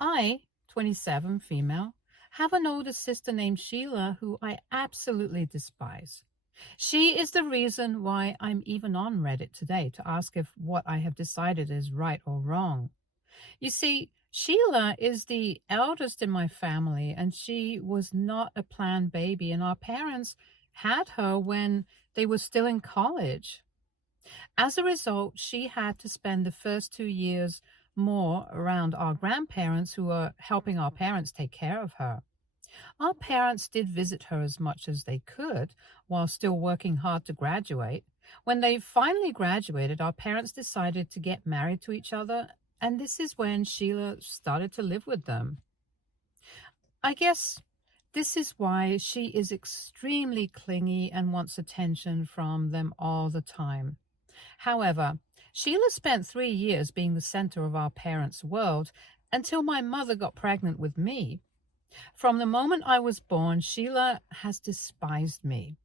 I, 27, female, have an older sister named Sheila who I absolutely despise. She is the reason why I'm even on Reddit today to ask if what I have decided is right or wrong. You see, Sheila is the eldest in my family, and she was not a planned baby, and our parents had her when they were still in college. As a result, she had to spend the first 2 years more around our grandparents who were helping our parents take care of her. Our parents did visit her as much as they could while still working hard to graduate. When they finally graduated, our parents decided to get married to each other, and this is when Sheila started to live with them. I guess this is why she is extremely clingy and wants attention from them all the time. However, Sheila spent 3 years being the center of our parents' world until my mother got pregnant with me. From the moment I was born, Sheila has despised me.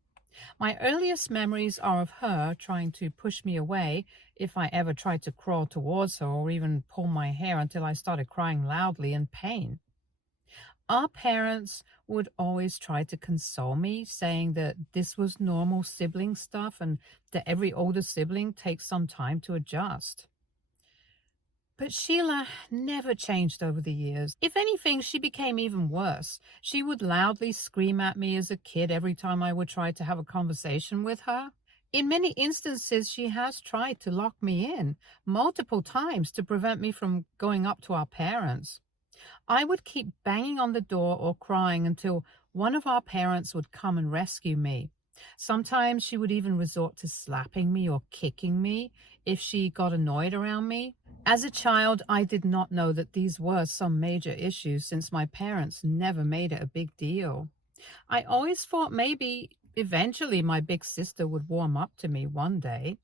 My earliest memories are of her trying to push me away if I ever tried to crawl towards her or even pull my hair until I started crying loudly in pain. Our parents would always try to console me, saying that this was normal sibling stuff and that every older sibling takes some time to adjust. But Sheila never changed over the years. If anything, she became even worse. She would loudly scream at me as a kid every time I would try to have a conversation with her. In many instances, she has tried to lock me in multiple times to prevent me from going up to our parents. I would keep banging on the door or crying until one of our parents would come and rescue me. Sometimes she would even resort to slapping me or kicking me if she got annoyed around me. As a child, I did not know that these were some major issues since my parents never made it a big deal. I always thought maybe eventually my big sister would warm up to me one day.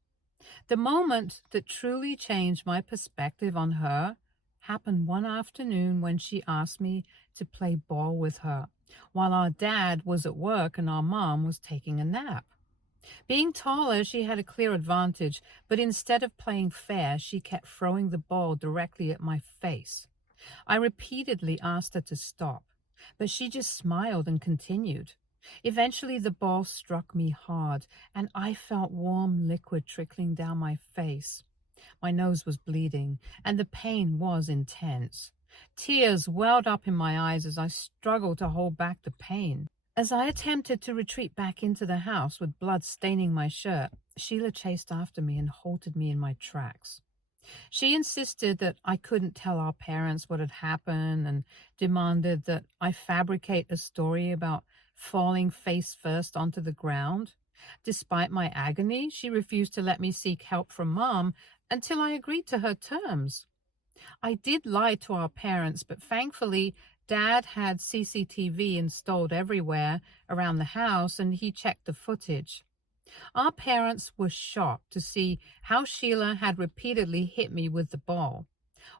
The moment that truly changed my perspective on her happened one afternoon when she asked me to play ball with her while our dad was at work and our mom was taking a nap. Being taller, she had a clear advantage, but instead of playing fair, she kept throwing the ball directly at my face. I repeatedly asked her to stop, but she just smiled and continued. Eventually, the ball struck me hard, and I felt warm liquid trickling down my face. My nose was bleeding, and the pain was intense. Tears welled up in my eyes as I struggled to hold back the pain. As I attempted to retreat back into the house with blood staining my shirt, Sheila chased after me and halted me in my tracks. She insisted that I couldn't tell our parents what had happened and demanded that I fabricate a story about falling face first onto the ground. Despite my agony, she refused to let me seek help from Mom until I agreed to her terms. I did lie to our parents, but thankfully, Dad had CCTV installed everywhere around the house and he checked the footage. Our parents were shocked to see how Sheila had repeatedly hit me with the ball.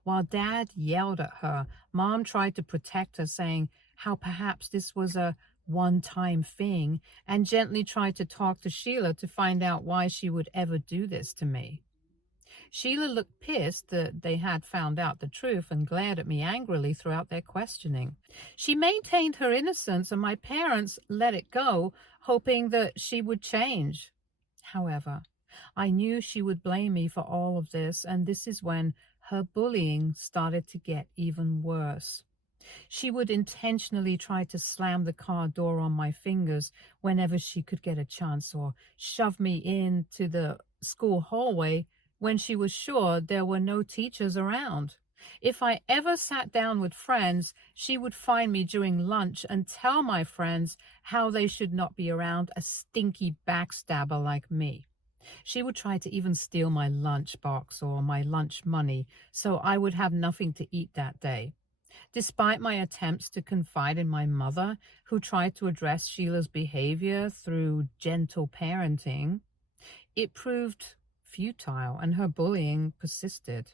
While Dad yelled at her, Mom tried to protect her, saying how perhaps this was a one-time thing, and gently tried to talk to Sheila to find out why she would ever do this to me. Sheila looked pissed that they had found out the truth and glared at me angrily throughout their questioning. She maintained her innocence and my parents let it go, hoping that she would change. However, I knew she would blame me for all of this, and this is when her bullying started to get even worse. She would intentionally try to slam the car door on my fingers whenever she could get a chance, or shove me into the school hallway when she was sure there were no teachers around. If I ever sat down with friends, she would find me during lunch and tell my friends how they should not be around a stinky backstabber like me. She would try to even steal my lunchbox or my lunch money so I would have nothing to eat that day. Despite my attempts to confide in my mother, who tried to address Sheila's behavior through gentle parenting, it proved futile and her bullying persisted.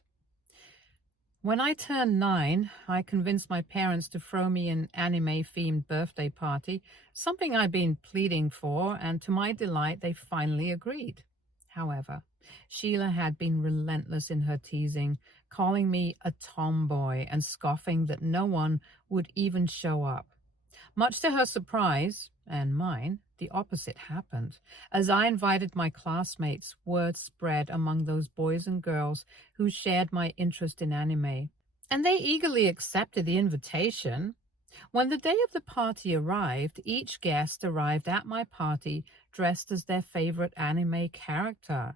When I turned 9, I convinced my parents to throw me an anime-themed birthday party, something I'd been pleading for, and to my delight, they finally agreed. However, Sheila had been relentless in her teasing, calling me a tomboy and scoffing that no one would even show up. Much to her surprise, and mine, the opposite happened. As I invited my classmates, word spread among those boys and girls who shared my interest in anime, and they eagerly accepted the invitation. When the day of the party arrived, each guest arrived at my party dressed as their favorite anime character.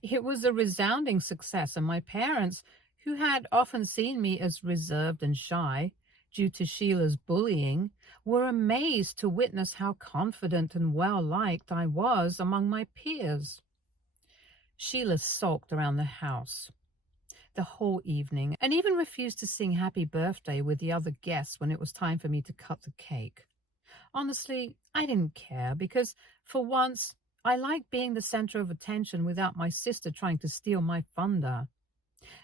It was a resounding success, and my parents, who had often seen me as reserved and shy due to Sheila's bullying, were amazed to witness how confident and well-liked I was among my peers. Sheila sulked around the house the whole evening and even refused to sing happy birthday with the other guests when it was time for me to cut the cake. Honestly, I didn't care because, for once, I liked being the center of attention without my sister trying to steal my thunder.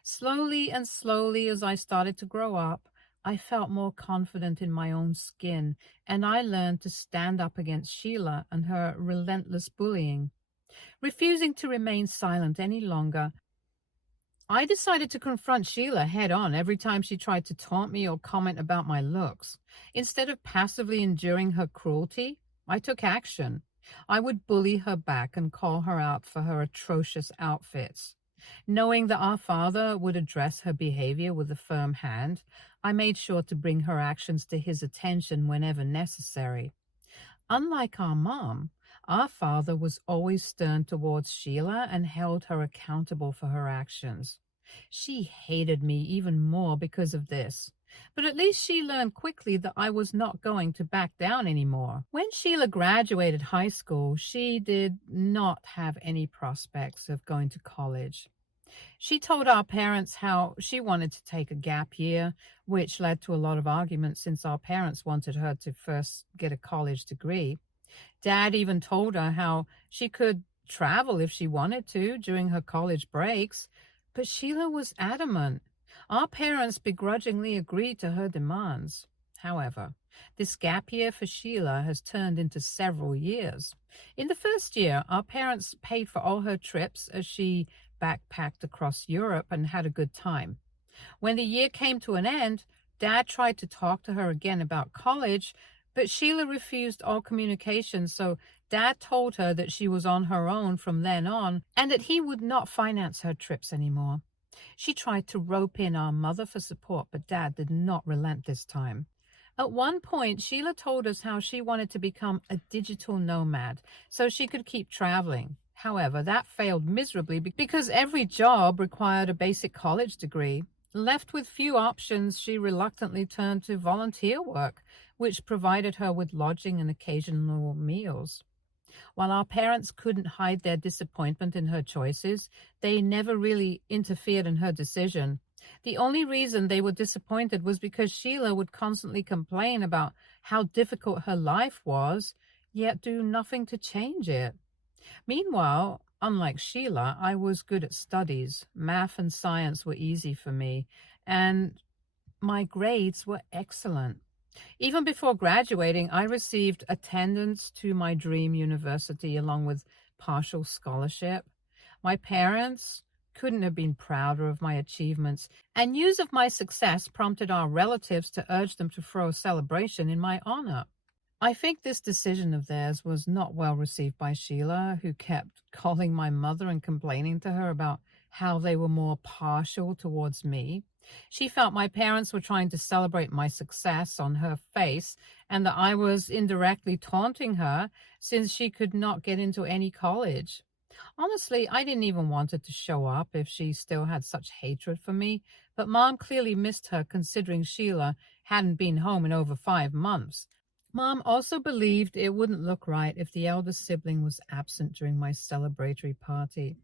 Slowly and slowly, as I started to grow up, I felt more confident in my own skin, and I learned to stand up against Sheila and her relentless bullying. Refusing to remain silent any longer, I decided to confront Sheila head on every time she tried to taunt me or comment about my looks. Instead of passively enduring her cruelty, I took action. I would bully her back and call her out for her atrocious outfits. Knowing that our father would address her behavior with a firm hand, I made sure to bring her actions to his attention whenever necessary. Unlike our mom, our father was always stern towards Sheila and held her accountable for her actions. She hated me even more because of this, but at least she learned quickly that I was not going to back down anymore. When Sheila graduated high school, she did not have any prospects of going to college. She told our parents how she wanted to take a gap year, which led to a lot of arguments since our parents wanted her to first get a college degree. Dad even told her how she could travel if she wanted to during her college breaks, but Sheila was adamant. Our parents begrudgingly agreed to her demands. However, this gap year for Sheila has turned into several years. In the first year, our parents paid for all her trips as she backpacked across Europe and had a good time. When the year came to an end, Dad tried to talk to her again about college, but Sheila refused all communication, so Dad told her that she was on her own from then on and that he would not finance her trips anymore. She tried to rope in our mother for support, but Dad did not relent this time. At one point, Sheila told us how she wanted to become a digital nomad so she could keep traveling. However, that failed miserably because every job required a basic college degree. Left with few options, she reluctantly turned to volunteer work, which provided her with lodging and occasional meals. While our parents couldn't hide their disappointment in her choices, they never really interfered in her decision. The only reason they were disappointed was because Sheila would constantly complain about how difficult her life was, yet do nothing to change it. Meanwhile, unlike Sheila, I was good at studies. Math and science were easy for me, and my grades were excellent. Even before graduating, I received attendance to my dream university along with partial scholarship. My parents couldn't have been prouder of my achievements, and news of my success prompted our relatives to urge them to throw a celebration in my honor. I think this decision of theirs was not well received by Sheila, who kept calling my mother and complaining to her about how they were more partial towards me. She felt my parents were trying to celebrate my success on her face and that I was indirectly taunting her since she could not get into any college. Honestly, I didn't even want her to show up if she still had such hatred for me, but Mom clearly missed her considering Sheila hadn't been home in over 5 months. Mom also believed it wouldn't look right if the elder sibling was absent during my celebratory party.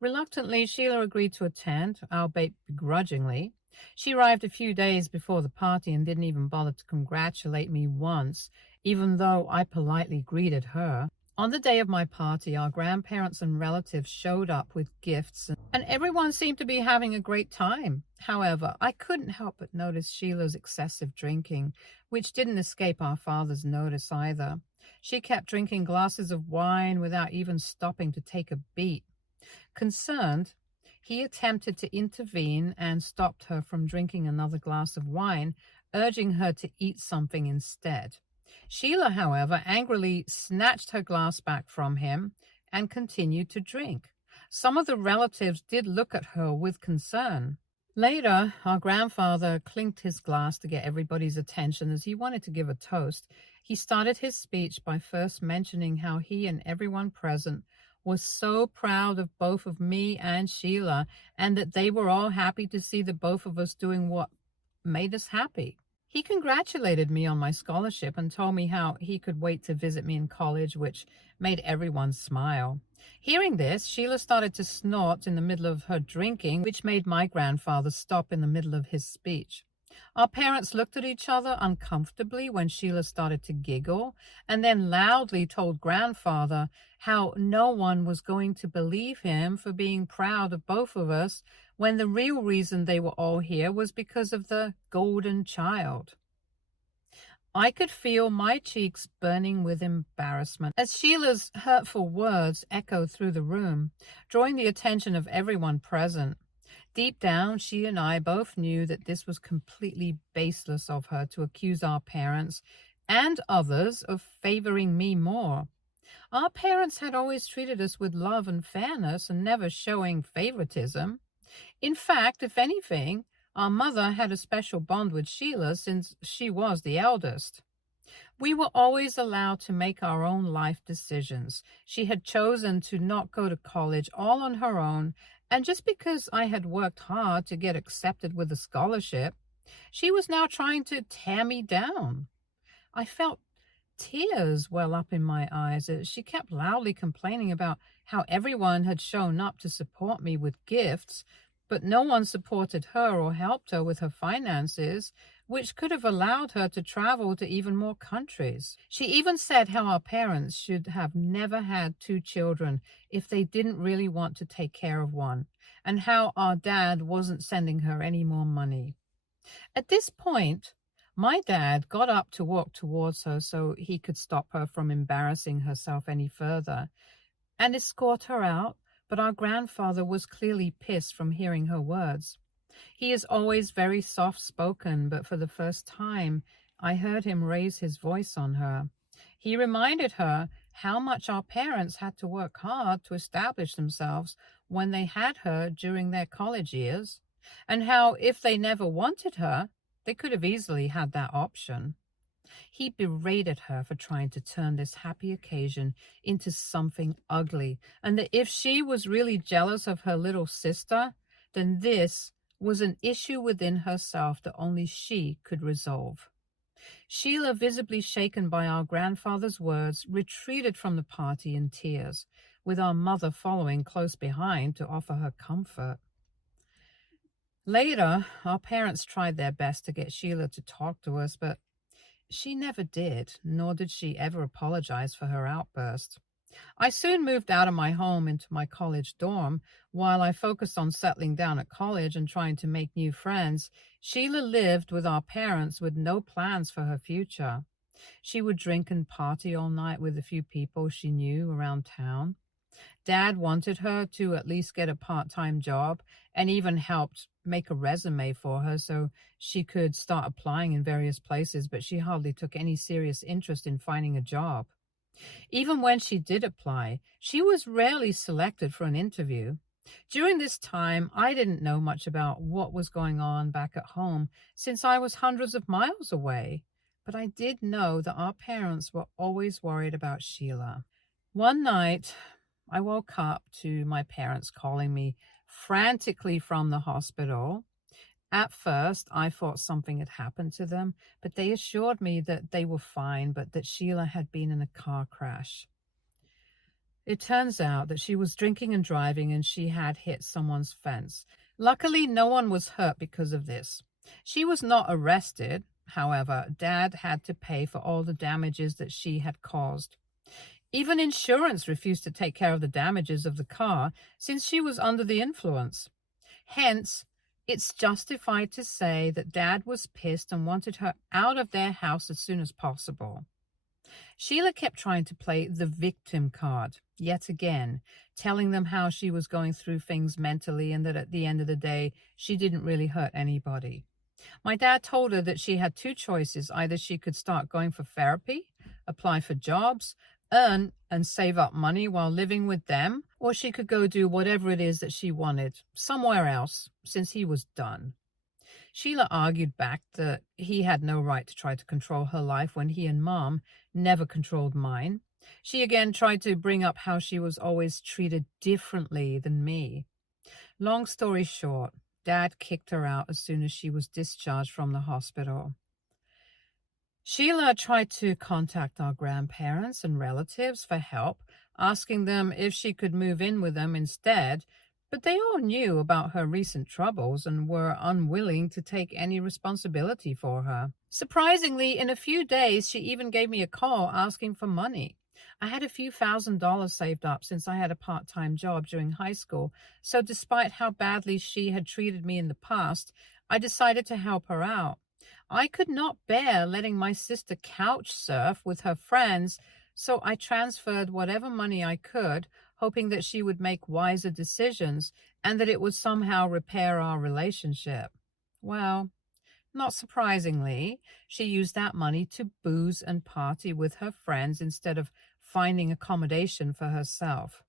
Reluctantly, Sheila agreed to attend, albeit begrudgingly. She arrived a few days before the party and didn't even bother to congratulate me once, even though I politely greeted her. On the day of my party, our grandparents and relatives showed up with gifts, and everyone seemed to be having a great time. However, I couldn't help but notice Sheila's excessive drinking, which didn't escape our father's notice either. She kept drinking glasses of wine without even stopping to take a beat. Concerned, he attempted to intervene and stopped her from drinking another glass of wine, urging her to eat something instead. Sheila, however, angrily snatched her glass back from him and continued to drink. Some of the relatives did look at her with concern. Later, our grandfather clinked his glass to get everybody's attention as he wanted to give a toast. He started his speech by first mentioning how he and everyone present was so proud of both of me and Sheila, and that they were all happy to see the both of us doing what made us happy. He congratulated me on my scholarship and told me how he could wait to visit me in college, which made everyone smile. Hearing this, Sheila started to snort in the middle of her drinking, which made my grandfather stop in the middle of his speech. Our parents looked at each other uncomfortably when Sheila started to giggle, and then loudly told grandfather how no one was going to believe him for being proud of both of us, when the real reason they were all here was because of the golden child. I could feel my cheeks burning with embarrassment as Sheila's hurtful words echoed through the room, drawing the attention of everyone present. Deep down, she and I both knew that this was completely baseless of her to accuse our parents and others of favoring me more. Our parents had always treated us with love and fairness and never showing favoritism. In fact, if anything, our mother had a special bond with Sheila since she was the eldest. We were always allowed to make our own life decisions. She had chosen to not go to college all on her own, and just because I had worked hard to get accepted with a scholarship, she was now trying to tear me down. I felt tears well up in my eyes as she kept loudly complaining about how everyone had shown up to support me with gifts, but no one supported her or helped her with her finances, which could have allowed her to travel to even more countries. She even said how our parents should have never had 2 children if they didn't really want to take care of one, and how our dad wasn't sending her any more money. At this point, my dad got up to walk towards her so he could stop her from embarrassing herself any further and escort her out, but our grandfather was clearly pissed from hearing her words. He is always very soft-spoken, but for the first time, I heard him raise his voice on her. He reminded her how much our parents had to work hard to establish themselves when they had her during their college years, and how if they never wanted her, they could have easily had that option. He berated her for trying to turn this happy occasion into something ugly, and that if she was really jealous of her little sister, then this was an issue within herself that only she could resolve. Sheila, visibly shaken by our grandfather's words, retreated from the party in tears, with our mother following close behind to offer her comfort. Later, our parents tried their best to get Sheila to talk to us, but she never did, nor did she ever apologize for her outburst. I soon moved out of my home into my college dorm. While I focused on settling down at college and trying to make new friends, Sheila lived with our parents with no plans for her future. She would drink and party all night with a few people she knew around town. Dad wanted her to at least get a part-time job and even helped make a resume for her so she could start applying in various places, but she hardly took any serious interest in finding a job. Even when she did apply, she was rarely selected for an interview. During this time, I didn't know much about what was going on back at home since I was hundreds of miles away, but I did know that our parents were always worried about Sheila. One night, I woke up to my parents calling me frantically from the hospital. At first, I thought something had happened to them, but they assured me that they were fine, but that Sheila had been in a car crash. It turns out that she was drinking and driving and she had hit someone's fence. Luckily, no one was hurt because of this. She was not arrested. However, Dad had to pay for all the damages that she had caused. Even insurance refused to take care of the damages of the car since she was under the influence. Hence, it's justified to say that Dad was pissed and wanted her out of their house as soon as possible. Sheila kept trying to play the victim card, yet again, telling them how she was going through things mentally and that at the end of the day, she didn't really hurt anybody. My dad told her that she had two choices. Either she could start going for therapy, apply for jobs, earn and save up money while living with them, or she could go do whatever it is that she wanted somewhere else, since he was done. Sheila argued back that he had no right to try to control her life when he and Mom never controlled mine. She again tried to bring up how she was always treated differently than me. Long story short, Dad kicked her out as soon as she was discharged from the hospital. Sheila tried to contact our grandparents and relatives for help, asking them if she could move in with them instead, but they all knew about her recent troubles and were unwilling to take any responsibility for her. Surprisingly, in a few days, she even gave me a call asking for money. I had a few $1,000s saved up since I had a part-time job during high school, so despite how badly she had treated me in the past, I decided to help her out. I could not bear letting my sister couch surf with her friends, so I transferred whatever money I could, hoping that she would make wiser decisions and that it would somehow repair our relationship. Well, not surprisingly, she used that money to booze and party with her friends instead of finding accommodation for herself.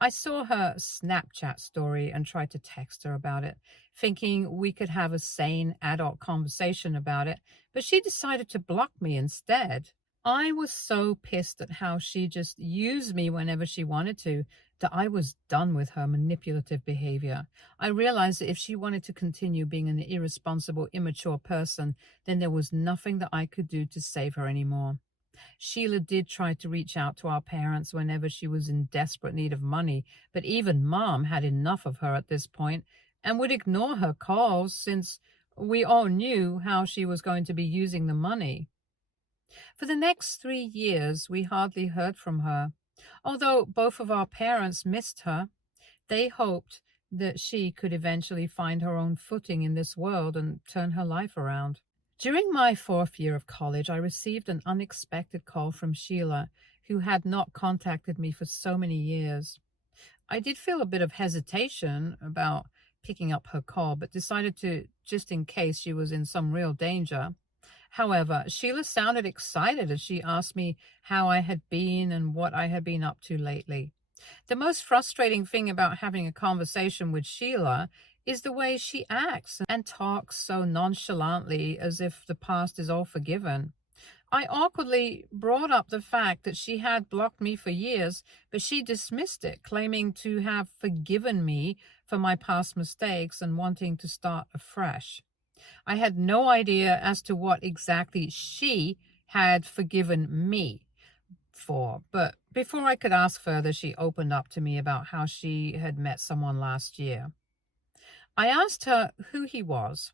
I saw her Snapchat story and tried to text her about it, thinking we could have a sane adult conversation about it, but she decided to block me instead. I was so pissed at how she just used me whenever she wanted to that I was done with her manipulative behavior. I realized that if she wanted to continue being an irresponsible, immature person, then there was nothing that I could do to save her anymore. Sheila did try to reach out to our parents whenever she was in desperate need of money, but even Mom had enough of her at this point and would ignore her calls since we all knew how she was going to be using the money. For the next 3 years, we hardly heard from her. Although both of our parents missed her, they hoped that she could eventually find her own footing in this world and turn her life around. During my 4th year of college, I received an unexpected call from Sheila, who had not contacted me for so many years. I did feel a bit of hesitation about picking up her call, but decided to, just in case she was in some real danger. However, Sheila sounded excited as she asked me how I had been and what I had been up to lately. The most frustrating thing about having a conversation with Sheila is the way she acts and talks so nonchalantly as if the past is all forgiven. I awkwardly brought up the fact that she had blocked me for years, but she dismissed it, claiming to have forgiven me for my past mistakes and wanting to start afresh. I had no idea as to what exactly she had forgiven me for, but before I could ask further, she opened up to me about how she had met someone last year. I asked her who he was,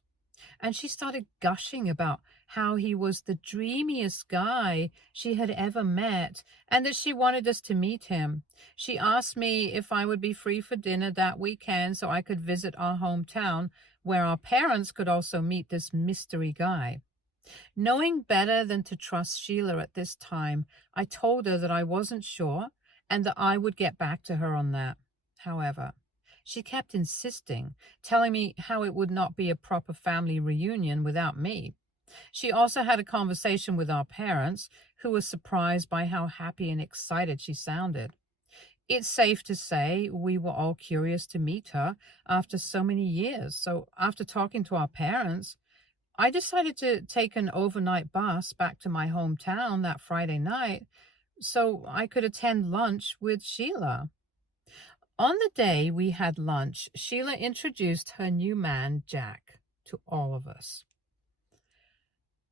and she started gushing about how he was the dreamiest guy she had ever met and that she wanted us to meet him. She asked me if I would be free for dinner that weekend so I could visit our hometown where our parents could also meet this mystery guy. Knowing better than to trust Sheila at this time, I told her that I wasn't sure and that I would get back to her on that. However, she kept insisting, telling me how it would not be a proper family reunion without me. She also had a conversation with our parents, who were surprised by how happy and excited she sounded. It's safe to say we were all curious to meet her after so many years. So after talking to our parents, I decided to take an overnight bus back to my hometown that Friday night so I could attend lunch with Sheila. On the day we had lunch, Sheila introduced her new man, Jack, to all of us.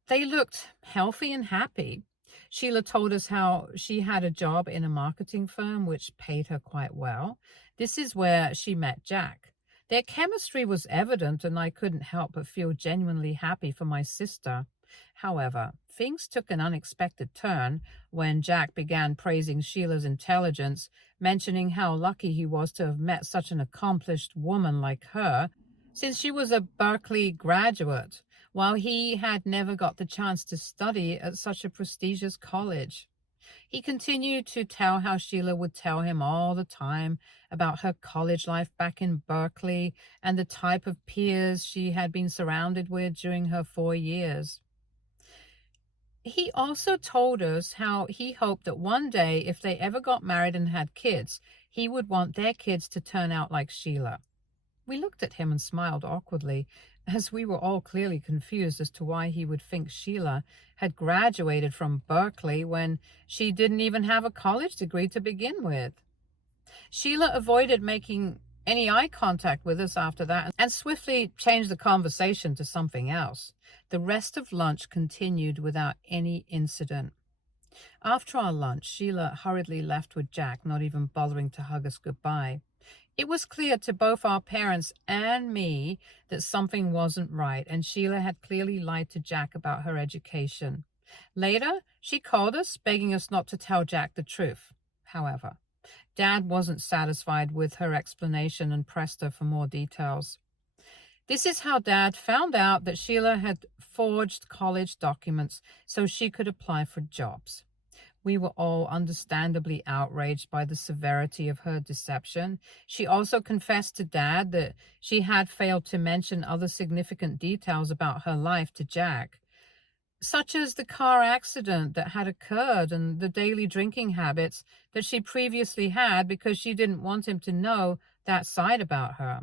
They looked healthy and happy. Sheila told us how she had a job in a marketing firm which paid her quite well. This is where she met Jack. Their chemistry was evident, and I couldn't help but feel genuinely happy for my sister. However, things took an unexpected turn when Jack began praising Sheila's intelligence, mentioning how lucky he was to have met such an accomplished woman like her, since she was a Berkeley graduate. while he had never got the chance to study at such a prestigious college. He continued to tell how Sheila would tell him all the time about her college life back in Berkeley and the type of peers she had been surrounded with during her 4 years. He also told us how he hoped that one day, if they ever got married and had kids, he would want their kids to turn out like Sheila. We looked at him and smiled awkwardly, as we were all clearly confused as to why he would think Sheila had graduated from Berkeley when she didn't even have a college degree to begin with. Sheila avoided making any eye contact with us after that and swiftly changed the conversation to something else. The rest of lunch continued without any incident. After our lunch, Sheila hurriedly left with Jack, not even bothering to hug us goodbye. It was clear to both our parents and me that something wasn't right, and Sheila had clearly lied to Jack about her education. Later, she called us, begging us not to tell Jack the truth. However, Dad wasn't satisfied with her explanation and pressed her for more details. This is how Dad found out that Sheila had forged college documents so she could apply for jobs. We were all understandably outraged by the severity of her deception. She also confessed to Dad that she had failed to mention other significant details about her life to Jack, such as the car accident that had occurred and the daily drinking habits that she previously had, because she didn't want him to know that side about her.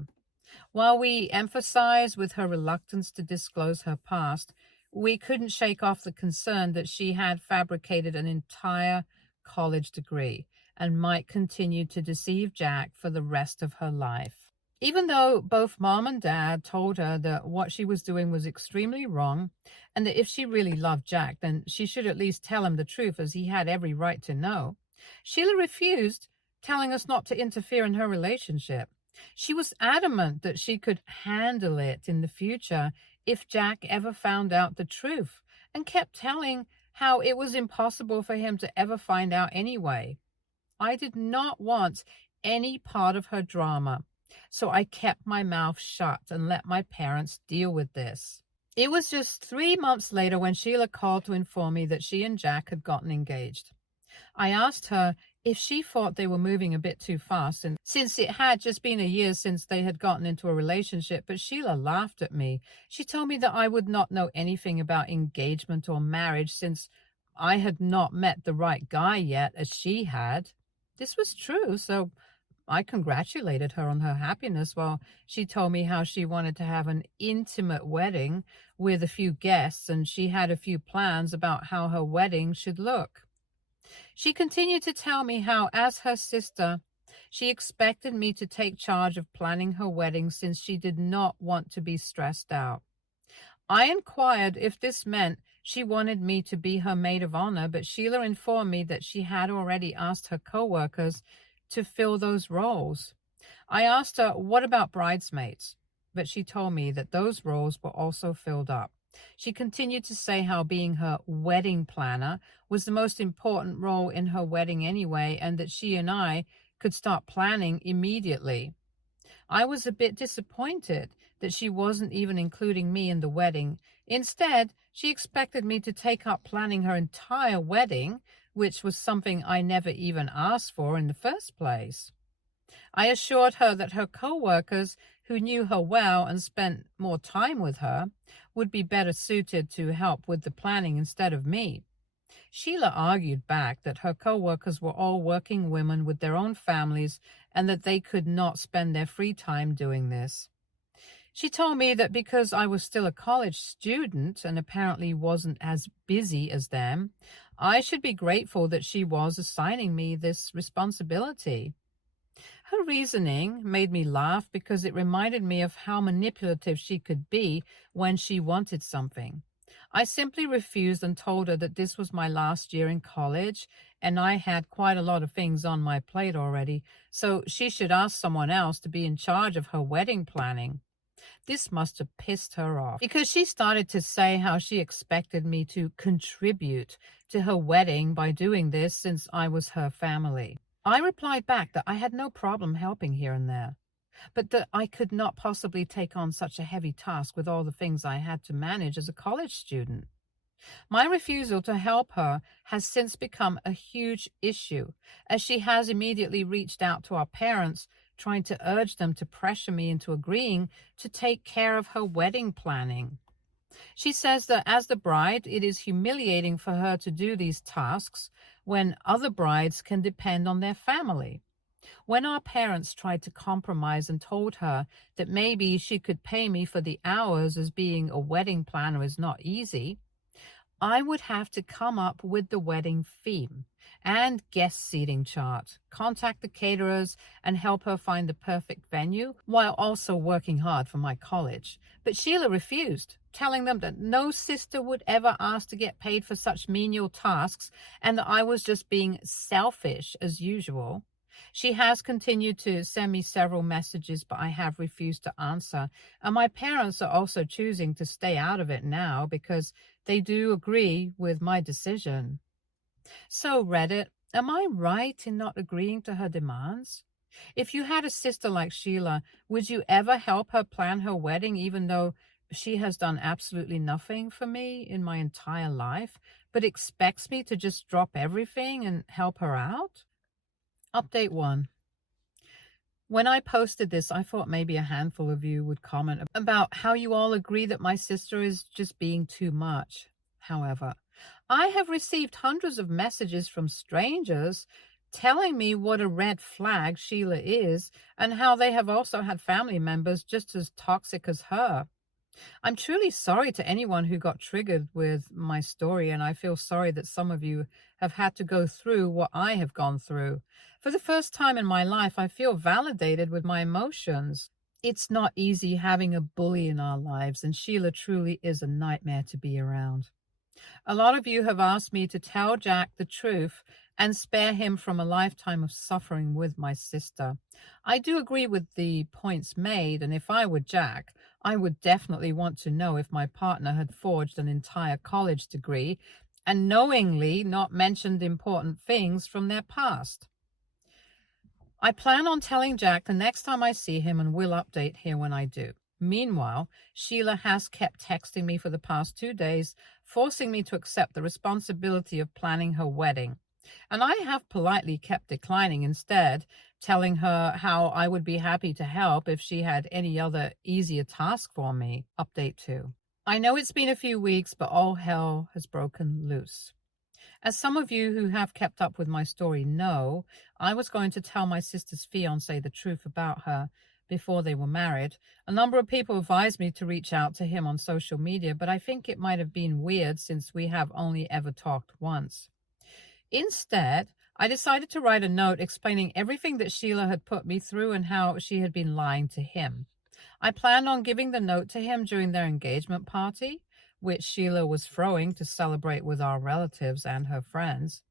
While we emphasized with her reluctance to disclose her past, we couldn't shake off the concern that she had fabricated an entire college degree and might continue to deceive Jack for the rest of her life. Even though both Mom and Dad told her that what she was doing was extremely wrong and that if she really loved Jack, then she should at least tell him the truth, as he had every right to know, Sheila refused, telling us not to interfere in her relationship. She was adamant that she could handle it in the future if Jack ever found out the truth, and kept telling how it was impossible for him to ever find out anyway. I did not want any part of her drama, so I kept my mouth shut and let my parents deal with this. It was just 3 months later when Sheila called to inform me that she and Jack had gotten engaged. I asked her if she thought they were moving a bit too fast, and since it had just been a year since they had gotten into a relationship, but Sheila laughed at me. She told me that I would not know anything about engagement or marriage since I had not met the right guy yet, as she had. This was true, so I congratulated her on her happiness, while she told me how she wanted to have an intimate wedding with a few guests, and she had a few plans about how her wedding should look. She continued to tell me how, as her sister, she expected me to take charge of planning her wedding since she did not want to be stressed out. I inquired if this meant she wanted me to be her maid of honor, but Sheila informed me that she had already asked her co-workers to fill those roles. I asked her, what about bridesmaids? But she told me that those roles were also filled up. She continued to say how being her wedding planner was the most important role in her wedding anyway, and that she and I could start planning immediately. I was a bit disappointed that she wasn't even including me in the wedding. Instead, she expected me to take up planning her entire wedding, which was something I never even asked for in the first place. I assured her that her co-workers, who knew her well and spent more time with her, would be better suited to help with the planning instead of me. Sheila argued back that her co-workers were all working women with their own families and that they could not spend their free time doing this. She told me that because I was still a college student and apparently wasn't as busy as them, I should be grateful that she was assigning me this responsibility. Her reasoning made me laugh because it reminded me of how manipulative she could be when she wanted something. I simply refused and told her that this was my last year in college and I had quite a lot of things on my plate already, so she should ask someone else to be in charge of her wedding planning. This must have pissed her off because she started to say how she expected me to contribute to her wedding by doing this since I was her family. I replied back that I had no problem helping here and there. but that I could not possibly take on such a heavy task with all the things I had to manage as a college student. My refusal to help her has since become a huge issue, as she has immediately reached out to our parents, trying to urge them to pressure me into agreeing to take care of her wedding planning. She says that as the bride, it is humiliating for her to do these tasks when other brides can depend on their family. When our parents tried to compromise and told her that maybe she could pay me for the hours, as being a wedding planner is not easy, I would have to come up with the wedding theme and guest seating chart, contact the caterers, and help her find the perfect venue, while also working hard for my college. But Sheila refused, telling them that no sister would ever ask to get paid for such menial tasks, and that I was just being selfish as usual. She has continued to send me several messages, but I have refused to answer. And my parents are also choosing to stay out of it now because they do agree with my decision. So, Reddit, am I right in not agreeing to her demands? If you had a sister like Sheila, would you ever help her plan her wedding, even though she has done absolutely nothing for me in my entire life, but expects me to just drop everything and help her out? Update 1. When I posted this, I thought maybe a handful of you would comment about how you all agree that my sister is just being too much. However, I have received hundreds of messages from strangers telling me what a red flag Sheila is, and how they have also had family members just as toxic as her. I'm truly sorry to anyone who got triggered with my story, and I feel sorry that some of you have had to go through what I have gone through. For the first time in my life, I feel validated with my emotions. It's not easy having a bully in our lives, and Sheila truly is a nightmare to be around. A lot of you have asked me to tell Jack the truth and spare him from a lifetime of suffering with my sister. I do agree with the points made, and if I were Jack, I would definitely want to know if my partner had forged an entire college degree and knowingly not mentioned important things from their past. I plan on telling Jack the next time I see him, and will update here when I do. Meanwhile, Sheila has kept texting me for the past 2 days, forcing me to accept the responsibility of planning her wedding. And I have politely kept declining instead, telling her how I would be happy to help if she had any other easier task for me. Update 2. I know it's been a few weeks, but all hell has broken loose. As some of you who have kept up with my story know, I was going to tell my sister's fiancé the truth about her before they were married. A number of people advised me to reach out to him on social media, but I think it might have been weird since we have only ever talked once. Instead, I decided to write a note explaining everything that Sheila had put me through and how she had been lying to him. I planned on giving the note to him during their engagement party, which Sheila was throwing to celebrate with our relatives and her friends.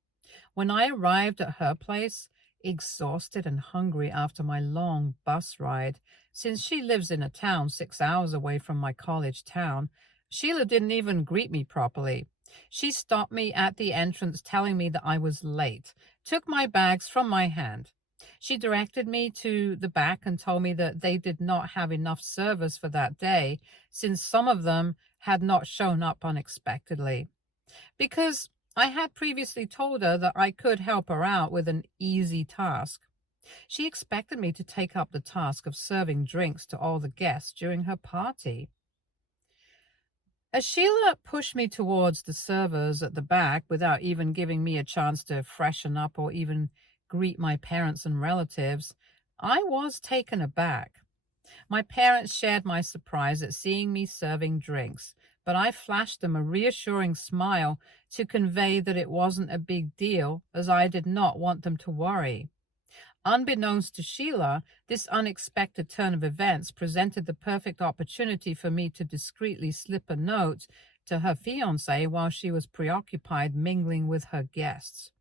When I arrived at her place, exhausted and hungry after my long bus ride, since she lives in a town 6 hours away from my college town, Sheila didn't even greet me properly. She stopped me at the entrance, telling me that I was late, took my bags from my hand. She directed me to the back and told me that they did not have enough service for that day, since some of them had not shown up unexpectedly. Because I had previously told her that I could help her out with an easy task, she expected me to take up the task of serving drinks to all the guests during her party. As Sheila pushed me towards the servers at the back without even giving me a chance to freshen up or even greet my parents and relatives, I was taken aback. My parents shared my surprise at seeing me serving drinks, but I flashed them a reassuring smile to convey that it wasn't a big deal, as I did not want them to worry. Unbeknownst to Sheila, this unexpected turn of events presented the perfect opportunity for me to discreetly slip a note to her fiancé while she was preoccupied mingling with her guests.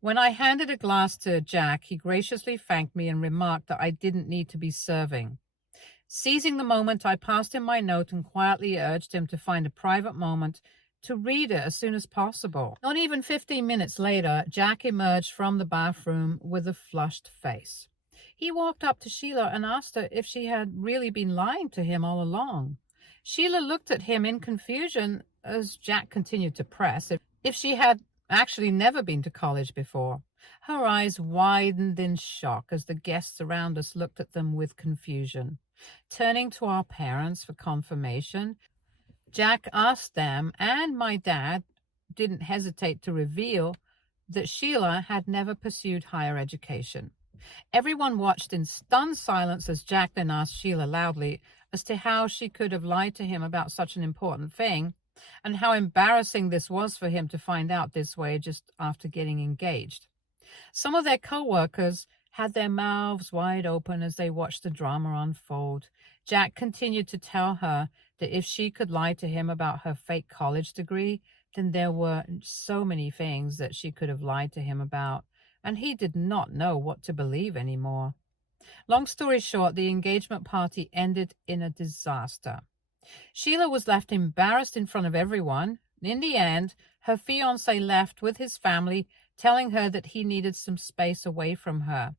When I handed a glass to Jack, he graciously thanked me and remarked that I didn't need to be serving. Seizing the moment, I passed him my note and quietly urged him to find a private moment to read it as soon as possible. Not even 15 minutes later, Jack emerged from the bathroom with a flushed face. He walked up to Sheila and asked her if she had really been lying to him all along. Sheila looked at him in confusion as Jack continued to press if she had actually never been to college before. Her eyes widened in shock as the guests around us looked at them with confusion. Turning to our parents for confirmation, Jack asked them, and my dad didn't hesitate to reveal that Sheila had never pursued higher education. Everyone watched in stunned silence as Jack then asked Sheila loudly as to how she could have lied to him about such an important thing, and how embarrassing this was for him to find out this way just after getting engaged. Some of their co-workers had their mouths wide open as they watched the drama unfold. Jack continued to tell her that if she could lie to him about her fake college degree, then there were so many things that she could have lied to him about, and he did not know what to believe anymore. Long story short, the engagement party ended in a disaster. Sheila was left embarrassed in front of everyone. In the end, her fiancé left with his family, telling her that he needed some space away from her.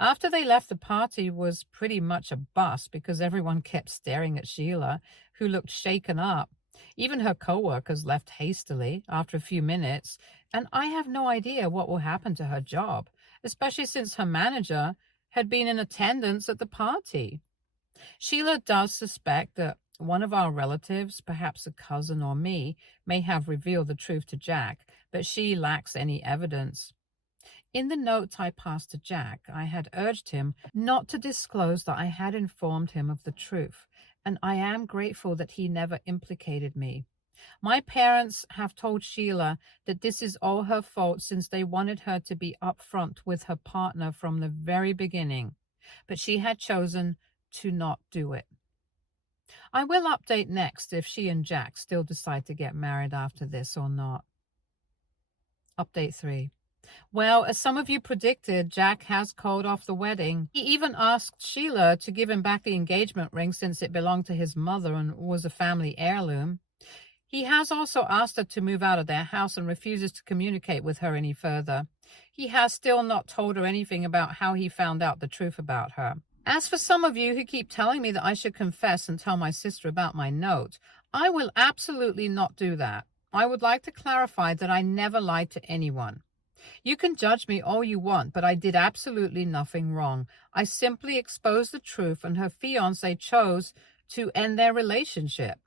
After they left, the party was pretty much a bust because everyone kept staring at Sheila, who looked shaken up. Even her co-workers left hastily after a few minutes, and I have no idea what will happen to her job, especially since her manager had been in attendance at the party. Sheila does suspect that one of our relatives, perhaps a cousin or me, may have revealed the truth to Jack, but she lacks any evidence. In the note I passed to Jack, I had urged him not to disclose that I had informed him of the truth, and I am grateful that he never implicated me. My parents have told Sheila that this is all her fault since they wanted her to be upfront with her partner from the very beginning, but she had chosen to not do it. I will update next if she and Jack still decide to get married after this or not. Update 3. Well, as some of you predicted, Jack has called off the wedding. He even asked Sheila to give him back the engagement ring since it belonged to his mother and was a family heirloom. He has also asked her to move out of their house and refuses to communicate with her any further. He has still not told her anything about how he found out the truth about her. As for some of you who keep telling me that I should confess and tell my sister about my note, I will absolutely not do that. I would like to clarify that I never lied to anyone. You can judge me all you want, but I did absolutely nothing wrong. I simply exposed the truth, and her fiancé chose to end their relationship.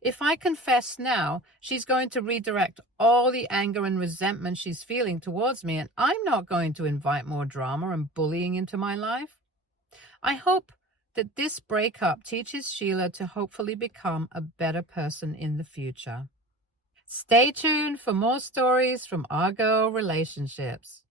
If I confess now, she's going to redirect all the anger and resentment she's feeling towards me, and I'm not going to invite more drama and bullying into my life. I hope that this breakup teaches Sheila to hopefully become a better person in the future. Stay tuned for more stories from our girl relationships.